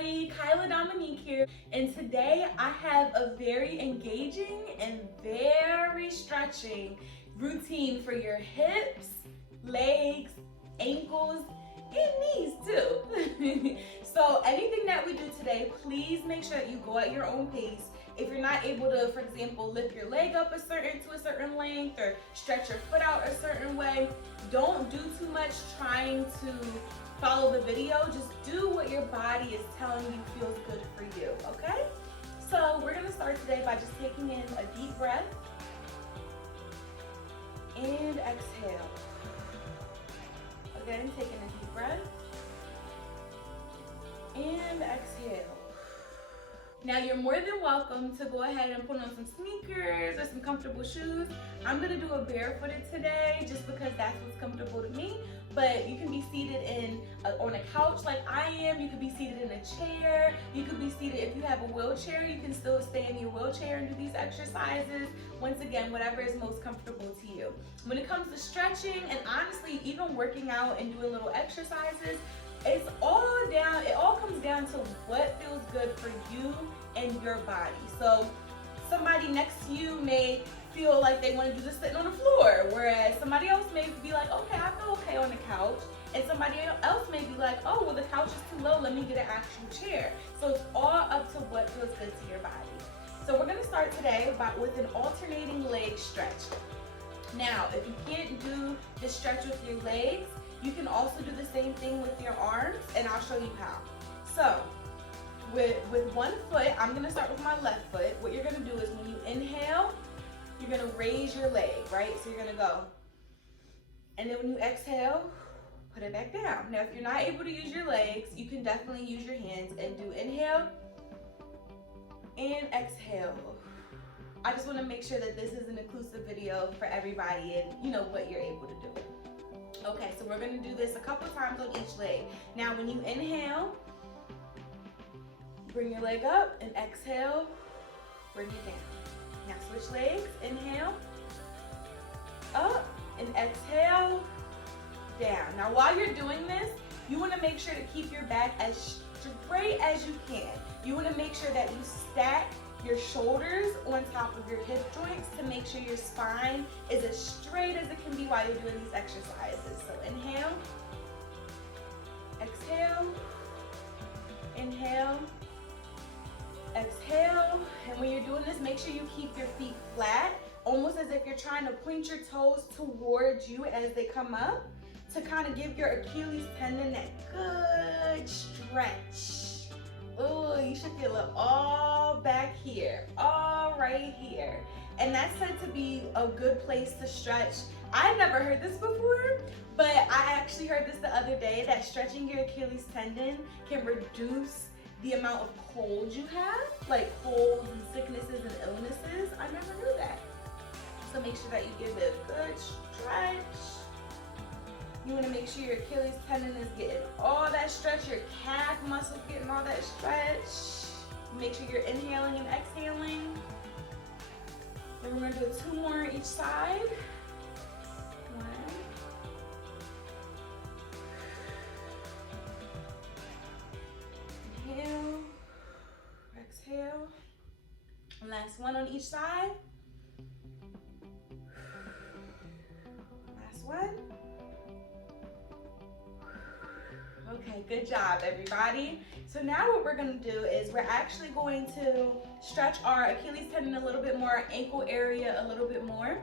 everybody, Kyla Dominique here, and today I have a very engaging and very stretching routine for your hips, legs, ankles, and knees too. So anything that we do today, please make sure that you go at your own pace. If you're not able to, for example, lift your leg up to a certain length or stretch your foot out a certain way, don't do too much trying to follow the video. Just do what your body is telling you feels good for you, okay? So we're gonna start today by just taking in a deep breath and exhale. Again, taking a deep breath and exhale. Now you're more than welcome to go ahead and put on some sneakers or some comfortable shoes. I'm gonna do a barefooted today just because that's what's comfortable to me, but you can be seated on a couch like I am. You could be seated in a chair. You could be seated, if you have a wheelchair, you can still stay in your wheelchair and do these exercises. Once again, whatever is most comfortable to you. When it comes to stretching and honestly even working out and doing little exercises, it all comes down to what feels good for you and your body. So somebody next to you may feel like they want to do this sitting on the floor, whereas somebody else may be like, okay, I feel okay on the couch. And somebody else may be like, oh, well, the couch is too low, let me get an actual chair. So it's all up to what feels good to your body. So we're gonna start today with an alternating leg stretch. Now, if you can't do the stretch with your legs, you can also do the same thing with your arms, and I'll show you how. So, with one foot, I'm gonna start with my left foot. What you're gonna do is when you inhale, you're gonna raise your leg, right? So you're gonna go. And then when you exhale, put it back down. Now, if you're not able to use your legs, you can definitely use your hands and do inhale and exhale. I just wanna make sure that this is an inclusive video for everybody and you know what you're able to do. Okay, so we're gonna do this a couple times on each leg. Now, when you inhale, bring your leg up, and exhale, bring it down. Now switch legs, inhale, up, and exhale, down. Now while you're doing this, you wanna make sure to keep your back as straight as you can. You wanna make sure that you stack your shoulders on top of your hip joints to make sure your spine is as straight as it can be while you're doing these exercises. So inhale, exhale, inhale, exhale. And when you're doing this, make sure you keep your feet flat, almost as if you're trying to point your toes towards you as they come up to kind of give your Achilles tendon that good stretch. Oh, you should feel it all back here, all right here. And that's said to be a good place to stretch. I've never heard this before, but I actually heard this the other day, that stretching your Achilles tendon can reduce the amount of colds you have, like colds and sicknesses and illnesses. I never knew that. So make sure that you give it a good stretch. You want to make sure your Achilles tendon is getting all that stretch, your calf muscles getting all that stretch. Make sure you're inhaling and exhaling. Then we're going to do 2 more on each side. 1. Inhale, exhale. Last one on each side. Last one. Okay, good job, everybody. So now what we're gonna do is we're actually going to stretch our Achilles tendon a little bit more, our ankle area a little bit more.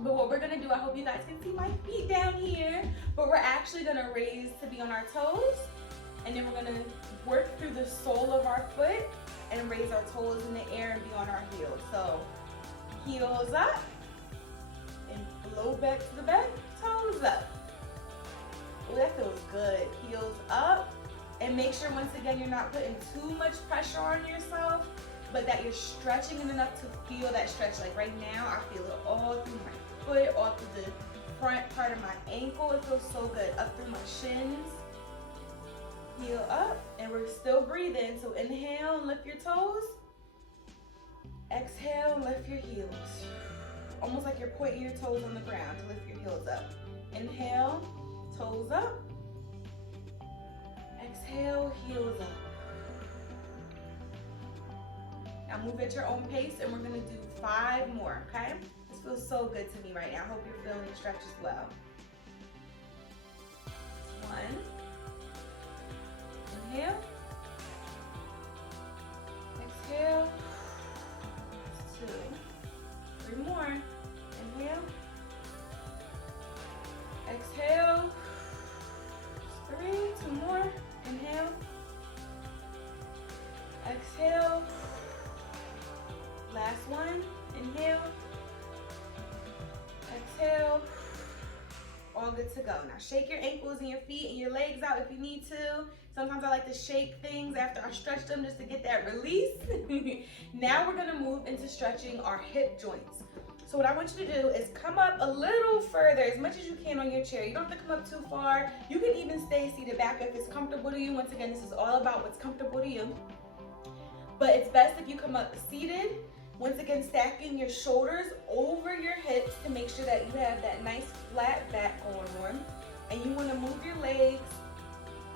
But what we're gonna do, I hope you guys can see my feet down here, but we're actually gonna raise to be on our toes, and then we're gonna work through the sole of our foot and raise our toes in the air and be on our heels. So heels up, and blow back to the back, toes up. Oh, that feels good. Heels up, and make sure once again you're not putting too much pressure on yourself, but that you're stretching it enough to feel that stretch. Like right now, I feel it all through my foot, all through the front part of my ankle. It feels so good. Up through my shins. Heel up, and we're still breathing. So inhale and lift your toes. Exhale and lift your heels. Almost like you're pointing your toes on the ground to lift your heels up. Inhale, toes up. Exhale, heels up. Now move at your own pace, and we're gonna do 5 more, okay? This feels so good to me right now. I hope you're feeling the stretch as well. 1. Inhale. Exhale. 2. 3 more. Inhale. Exhale. 3. 2 more. Inhale. Exhale. Last one. Inhale. Exhale. All good to go. Now shake your ankles and your feet and your legs out if you need to. Sometimes I like to shake things after I stretch them just to get that release. Now we're gonna move into stretching our hip joints. So what I want you to do is come up a little further, as much as you can on your chair. You don't have to come up too far. You can even stay seated back if it's comfortable to you. Once again, this is all about what's comfortable to you. But it's best if you come up seated. Once again, stacking your shoulders over your hips to make sure that you have that nice flat back going on. And you want to move your legs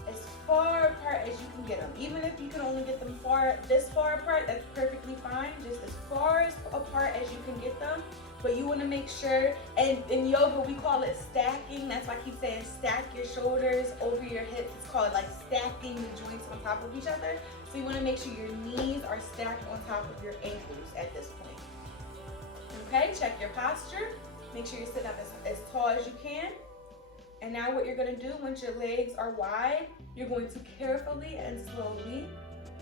as far apart as you can get them. Even if you can only get them this far apart, that's perfectly fine. Just as far apart as you can get them. But you want to make sure, and in yoga we call it stacking. That's why I keep saying stack your shoulders over your hips. It's called like stacking the joints on top of each other. So you want to make sure your knees are stacked on top of your ankles at this point. Okay, check your posture. Make sure you sit up as tall as you can. And now what you're going to do once your legs are wide, you're going to carefully and slowly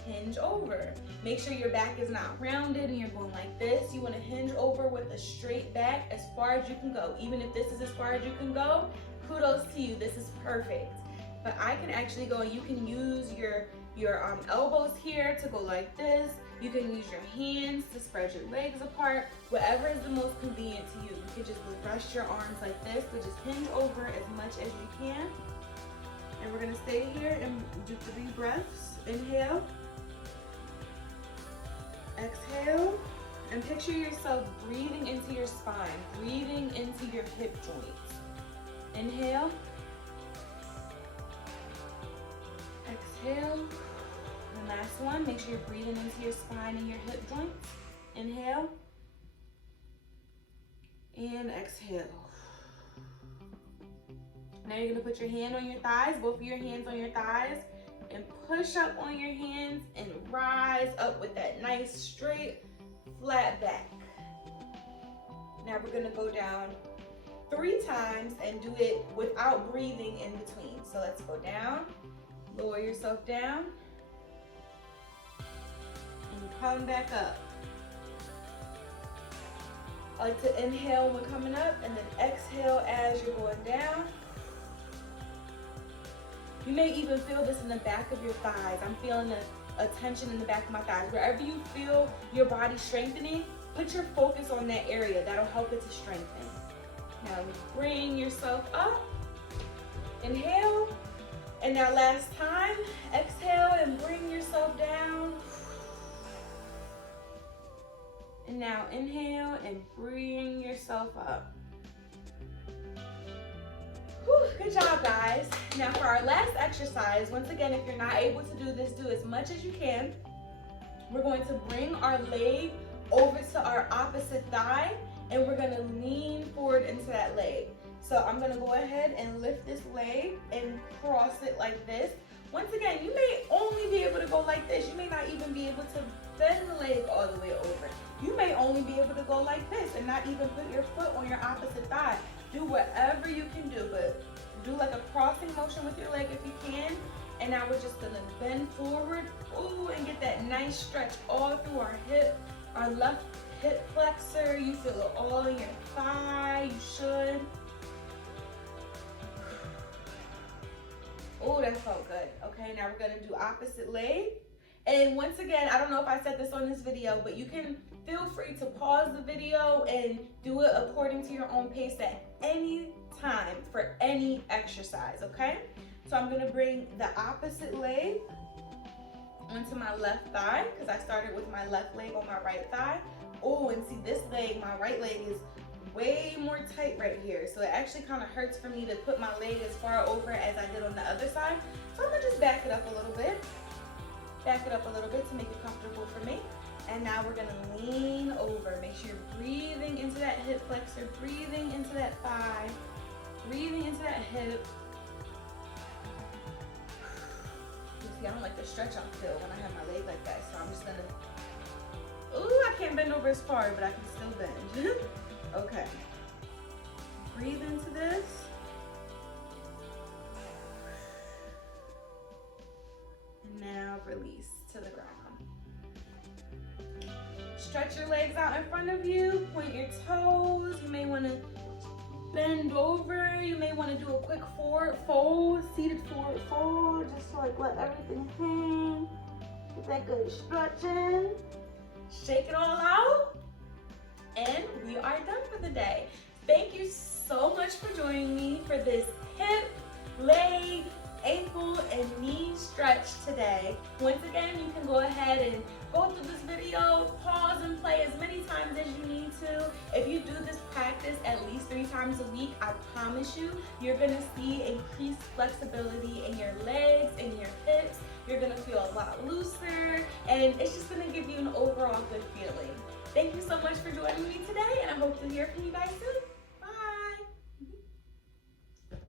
hinge over. Make sure your back is not rounded and you're going like this. You want to hinge over with a straight back as far as you can go. Even if this is as far as you can go, kudos to you. This is perfect. But I can actually go, and you can use your elbows here to go like this. You can use your hands to spread your legs apart. Whatever is the most convenient to you. You can just rest your arms like this, but just hinge over as much as you can. And we're gonna stay here and do 3 breaths. Inhale. Exhale. And picture yourself breathing into your spine, breathing into your hip joints. Inhale. Exhale. And last one, make sure you're breathing into your spine and your hip joints. Inhale. And exhale. Now you're gonna put your hand on your thighs, both of your hands on your thighs, and push up on your hands and rise up with that nice straight flat back. Now we're gonna go down 3 times and do it without breathing in between. So let's go down, lower yourself down, and come back up. I like to inhale when coming up and then exhale as you're going down. You may even feel this in the back of your thighs. I'm feeling a tension in the back of my thighs. Wherever you feel your body strengthening, put your focus on that area. That'll help it to strengthen. Now bring yourself up. Inhale. And now last time, exhale and bring yourself down. And now inhale and bring yourself up. Whew, good job, guys. Now for our last exercise, once again, if you're not able to do this, do as much as you can. We're going to bring our leg over to our opposite thigh, and we're gonna lean forward into that leg. So I'm gonna go ahead and lift this leg and cross it like this. Once again, you may only be able to go like this. You may not even be able to bend the leg all the way over. You may only be able to go like this and not even put your foot on your opposite thigh. Do whatever you can do, but do like a crossing motion with your leg if you can. And now we're just gonna bend forward, ooh, and get that nice stretch all through our hip, our left hip flexor. You feel it all in your thigh, you should. Oh, that felt good. Okay, now we're gonna do opposite leg. And once again, I don't know if I said this on this video, but you can feel free to pause the video and do it according to your own pace at any time for any exercise, okay? So I'm gonna bring the opposite leg onto my left thigh, because I started with my left leg on my right thigh. Oh, and see this leg, my right leg is way more tight right here. So it actually kind of hurts for me to put my leg as far over as I did on the other side. So I'm gonna just back it up a little bit. Back it up a little bit to make it comfortable for me. And now we're gonna lean over. Make sure you're breathing into that hip flexor, breathing into that thigh, breathing into that hip. You see, I don't like to stretch out still when I have my leg like that, so I'm just gonna, ooh, I can't bend over as far, but I can still bend. Okay. Breathe into this. And now release to the ground. Stretch your legs out in front of you, point your toes. You may want to bend over. You may want to do a quick forward fold, seated forward fold, just to like let everything hang. Get that good stretching. Shake it all out. And we are done for the day. Thank you so much for joining me for this hip, leg, ankle, and knee stretch today. Once again, you can go ahead and go through this video, pause and play as many times as you need to. If you do this practice at least 3 times a week, I promise you, you're gonna see increased flexibility in your legs and your hips. You're gonna feel a lot looser, and it's just gonna give you an overall good feeling. Thank you so much for joining me today, and I hope to hear from you guys soon.